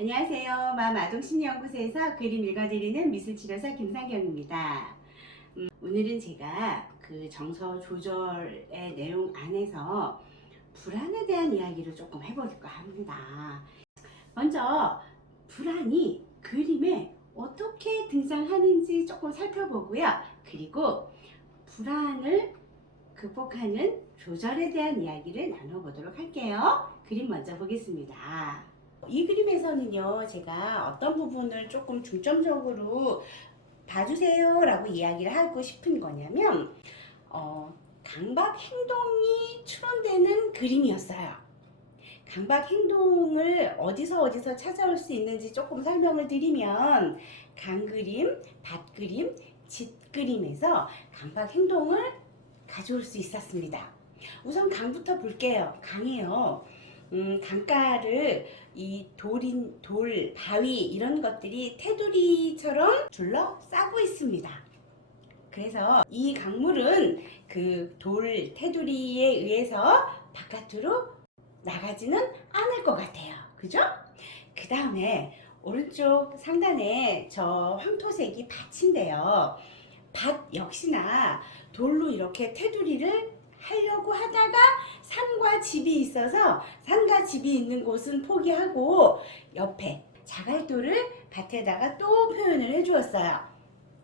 안녕하세요. 마음아동심리연구소에서 그림 읽어드리는 미술치료사 김상경입니다. 오늘은 제가 그 정서 조절의 내용 안에서 불안에 대한 이야기를 조금 해볼까 합니다. 먼저 불안이 그림에 어떻게 등장하는지 조금 살펴보고요. 그리고 불안을 극복하는 조절에 대한 이야기를 나눠보도록 할게요. 그림 먼저 보겠습니다. 이 그림에서는요, 제가 어떤 부분을 조금 중점적으로 봐주세요 라고 이야기를 하고 싶은 거냐면 강박 행동이 추론되는 그림이었어요. 강박 행동을 어디서 찾아올 수 있는지 조금 설명을 드리면 강그림, 밭그림, 짓그림에서 강박 행동을 가져올 수 있었습니다. 우선 강부터 볼게요. 강이에요. 강가를 이 돌, 바위 이런 것들이 테두리처럼 둘러싸고 있습니다. 그래서 이 강물은 그 돌 테두리에 의해서 바깥으로 나가지는 않을 것 같아요. 그죠? 그 다음에 오른쪽 상단에 저 황토색이 밭인데요. 밭 역시나 돌로 이렇게 테두리를 하려고 하다가 산과 집이 있어서 산과 집이 있는 곳은 포기하고 옆에 자갈돌을 밭에다가 또 표현을 해주었어요.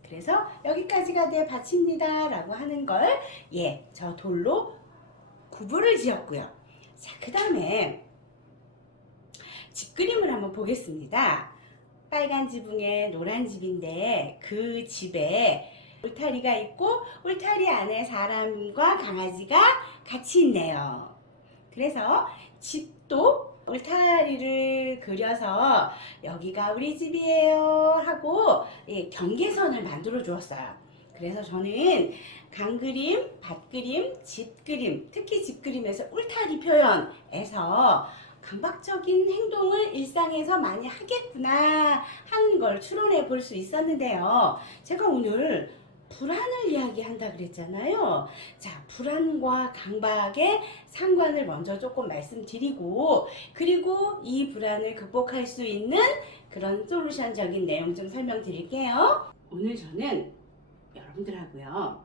그래서 여기까지가 내 밭입니다 라고 하는 걸 저 돌로 구부를 지었고요. 자, 그 다음에 집 그림을 한번 보겠습니다. 빨간 지붕에 노란 집인데 그 집에 울타리가 있고 울타리 안에 사람과 강아지가 같이 있네요. 그래서 집도 울타리를 그려서 여기가 우리 집이에요 하고 경계선을 만들어 주었어요. 그래서 저는 강그림, 밭그림, 집그림, 특히 집그림에서 울타리 표현에서 강박적인 행동을 일상에서 많이 하겠구나 하는 걸 추론해 볼 수 있었는데요. 제가 오늘 불안을 이야기한다 그랬잖아요. 자, 불안과 강박의 상관을 먼저 조금 말씀드리고, 그리고 이 불안을 극복할 수 있는 그런 솔루션적인 내용 좀 설명드릴게요. 오늘 저는 여러분들하고요,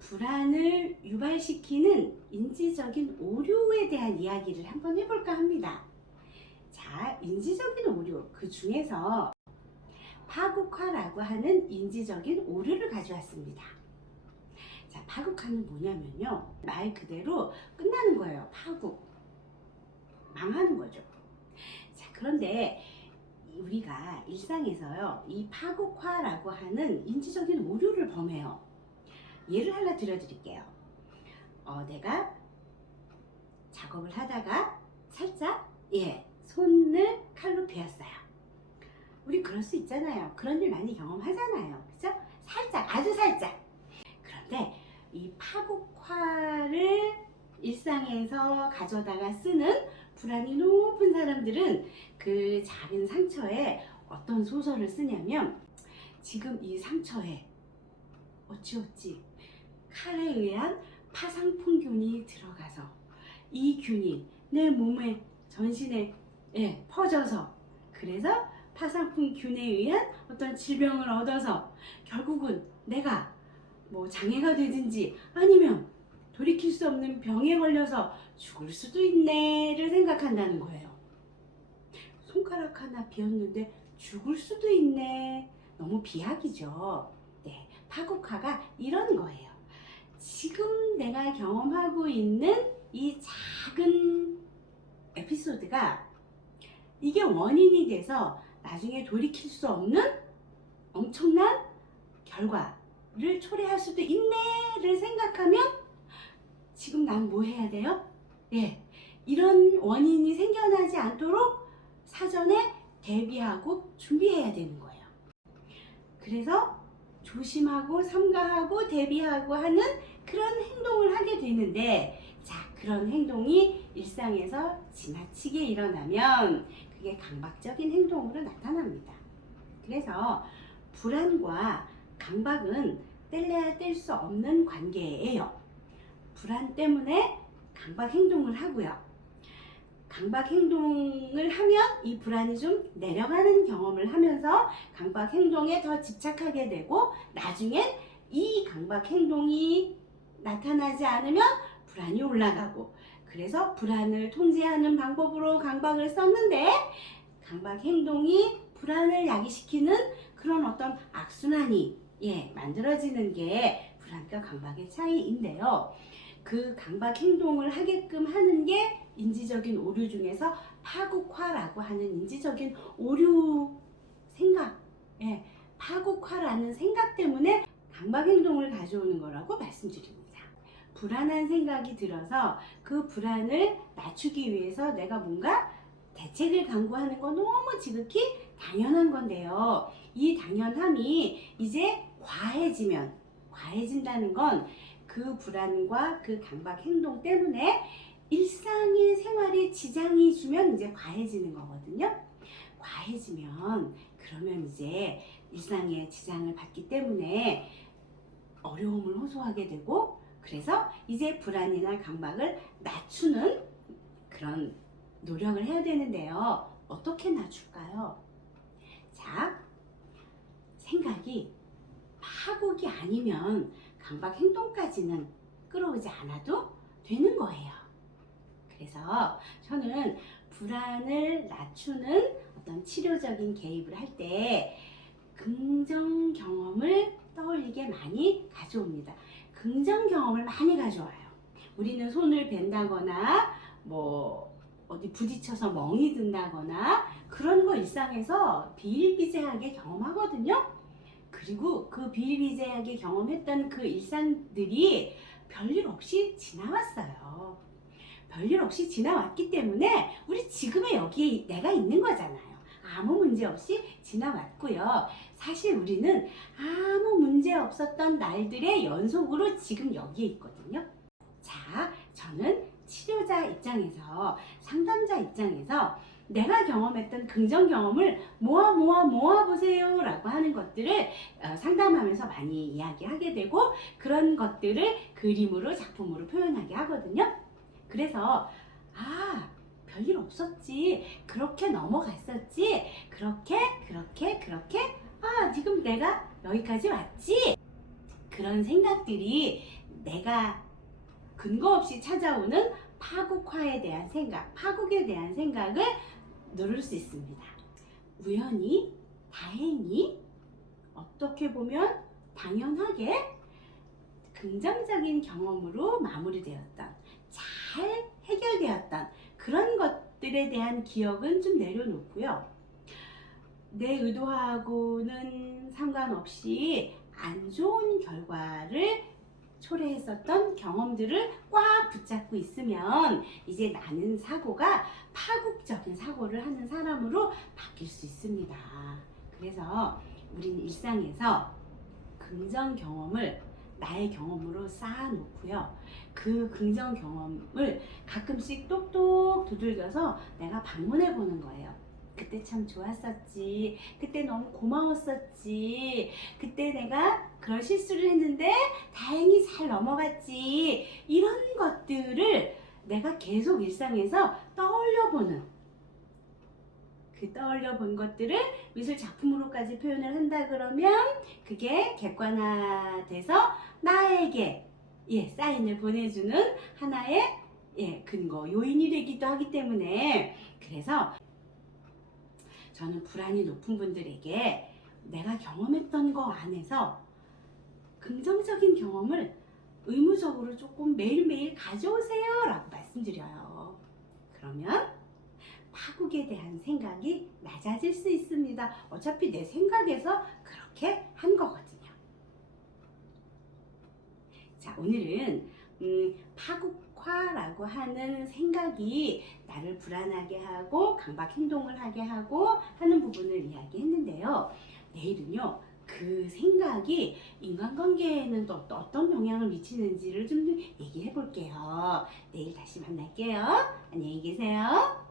불안을 유발시키는 인지적인 오류에 대한 이야기를 한번 해볼까 합니다. 자, 인지적인 오류, 그 중에서 파국화라고 하는 인지적인 오류를 가져왔습니다. 자, 파국화는 뭐냐면요, 말 그대로 끝나는 거예요. 파국, 망하는 거죠. 자, 그런데 우리가 일상에서요, 이 파국화라고 하는 인지적인 오류를 범해요. 예를 하나 들어드릴게요. 내가 작업을 하다가 살짝 손을 칼로 베었어요. 우리 그럴 수 있잖아요. 그런 일 많이 경험하잖아요. 그죠? 살짝, 아주 살짝. 그런데 이 파국화를 일상에서 가져다가 쓰는 불안이 높은 사람들은 그 작은 상처에 어떤 소설을 쓰냐면, 지금 이 상처에 어찌어찌 칼에 의한 파상풍균이 들어가서 이 균이 내 몸에 전신에 퍼져서, 그래서 파상풍균에 의한 어떤 질병을 얻어서 결국은 내가 뭐 장애가 되든지 아니면 돌이킬 수 없는 병에 걸려서 죽을 수도 있네를 생각한다는 거예요. 손가락 하나 비었는데 죽을 수도 있네. 너무 비약이죠. 파국화가 이런 거예요. 지금 내가 경험하고 있는 이 작은 에피소드가 이게 원인이 돼서 나중에 돌이킬 수 없는 엄청난 결과를 초래할 수도 있네를 생각하면 지금 난 뭐 해야 돼요? 이런 원인이 생겨나지 않도록 사전에 대비하고 준비해야 되는 거예요. 그래서 조심하고 삼가하고 대비하고 하는 그런 행동을 하게 되는데, 자, 그런 행동이 일상에서 지나치게 일어나면 그게 강박적인 행동으로 나타납니다. 그래서 불안과 강박은 뗄래야 뗄 수 없는 관계예요. 불안 때문에 강박 행동을 하고요. 강박 행동을 하면 이 불안이 좀 내려가는 경험을 하면서 강박 행동에 더 집착하게 되고, 나중엔 이 강박 행동이 나타나지 않으면 불안이 올라가고, 그래서 불안을 통제하는 방법으로 강박을 썼는데, 강박 행동이 불안을 야기시키는 그런 어떤 악순환이 만들어지는 게 불안과 강박의 차이인데요. 그 강박 행동을 하게끔 하는 게 인지적인 오류 중에서 파국화라고 하는 인지적인 오류 생각, 파국화라는 생각 때문에 강박 행동을 가져오는 거라고 말씀드립니다. 불안한 생각이 들어서 그 불안을 낮추기 위해서 내가 뭔가 대책을 강구하는 건 너무 지극히 당연한 건데요. 이 당연함이 이제 과해진다는 건 그 불안과 그 강박 행동 때문에 일상의 생활에 지장이 주면 이제 과해지는 거거든요. 과해지면 그러면 이제 일상에 지장을 받기 때문에 어려움을 호소하게 되고, 그래서 이제 불안이나 강박을 낮추는 그런 노력을 해야 되는데요. 어떻게 낮출까요? 자, 생각이 파국이 아니면 강박 행동까지는 끌어오지 않아도 되는 거예요. 그래서 저는 불안을 낮추는 어떤 치료적인 개입을 할 때 긍정 경험을 떠올리게 많이 가져옵니다. 긍정 경험을 많이 가져와요. 우리는 손을 벤다거나 어디 부딪혀서 멍이 든다거나 그런 거 일상에서 비일비재하게 경험하거든요. 그리고 그 비일비재하게 경험했던 그 일상들이 별일 없이 지나왔어요. 별일 없이 지나왔기 때문에 우리 지금의 여기에 내가 있는 거잖아요. 아무 문제 없이 지나왔고요. 사실 우리는 아무 문제 없었던 날들의 연속으로 지금 여기에 있거든요. 자, 저는 치료자 입장에서, 상담자 입장에서 내가 경험했던 긍정 경험을 모아보세요 라고 하는 것들을 상담하면서 많이 이야기하게 되고, 그런 것들을 그림으로, 작품으로 표현하게 하거든요. 그래서 별일 없었지, 그렇게 넘어갔었지, 그렇게 지금 내가 여기까지 왔지, 그런 생각들이 내가 근거 없이 찾아오는 파국화에 대한 생각, 파국에 대한 생각을 누를 수 있습니다. 우연히, 다행히, 어떻게 보면 당연하게 긍정적인 경험으로 마무리되었던, 잘 해결되었던 그런 것들에 대한 기억은 좀 내려놓고요. 내 의도하고는 상관없이 안 좋은 결과를 초래했었던 경험들을 꽉 붙잡고 있으면 이제 나는 사고가 파국적인 사고를 하는 사람으로 바뀔 수 있습니다. 그래서 우리는 일상에서 긍정 경험을 나의 경험으로 쌓아놓고요. 그 긍정 경험을 가끔씩 똑똑 두들겨서 내가 방문해 보는 거예요. 그때 참 좋았었지, 그때 너무 고마웠었지, 그때 내가 그런 실수를 했는데 다행히 잘 넘어갔지, 이런 것들을 내가 계속 일상에서 떠올려보는, 그 떠올려본 것들을 미술 작품으로까지 표현을 한다 그러면 그게 객관화돼서 나에게 사인을 보내주는 하나의 근거, 요인이 되기도 하기 때문에, 그래서 저는 불안이 높은 분들에게 내가 경험했던 거 안에서 긍정적인 경험을 의무적으로 조금 매일매일 가져오세요 라고 말씀드려요. 그러면 파국에 대한 생각이 낮아질 수 있습니다. 어차피 내 생각에서 그렇게 한 거거든요. 자, 오늘은 파국화라고 하는 생각이 나를 불안하게 하고 강박 행동을 하게 하고 하는 부분을 이야기했는데요. 내일은요, 그 생각이 인간관계에는 또 어떤 영향을 미치는지를 좀 얘기해 볼게요. 내일 다시 만날게요. 안녕히 계세요.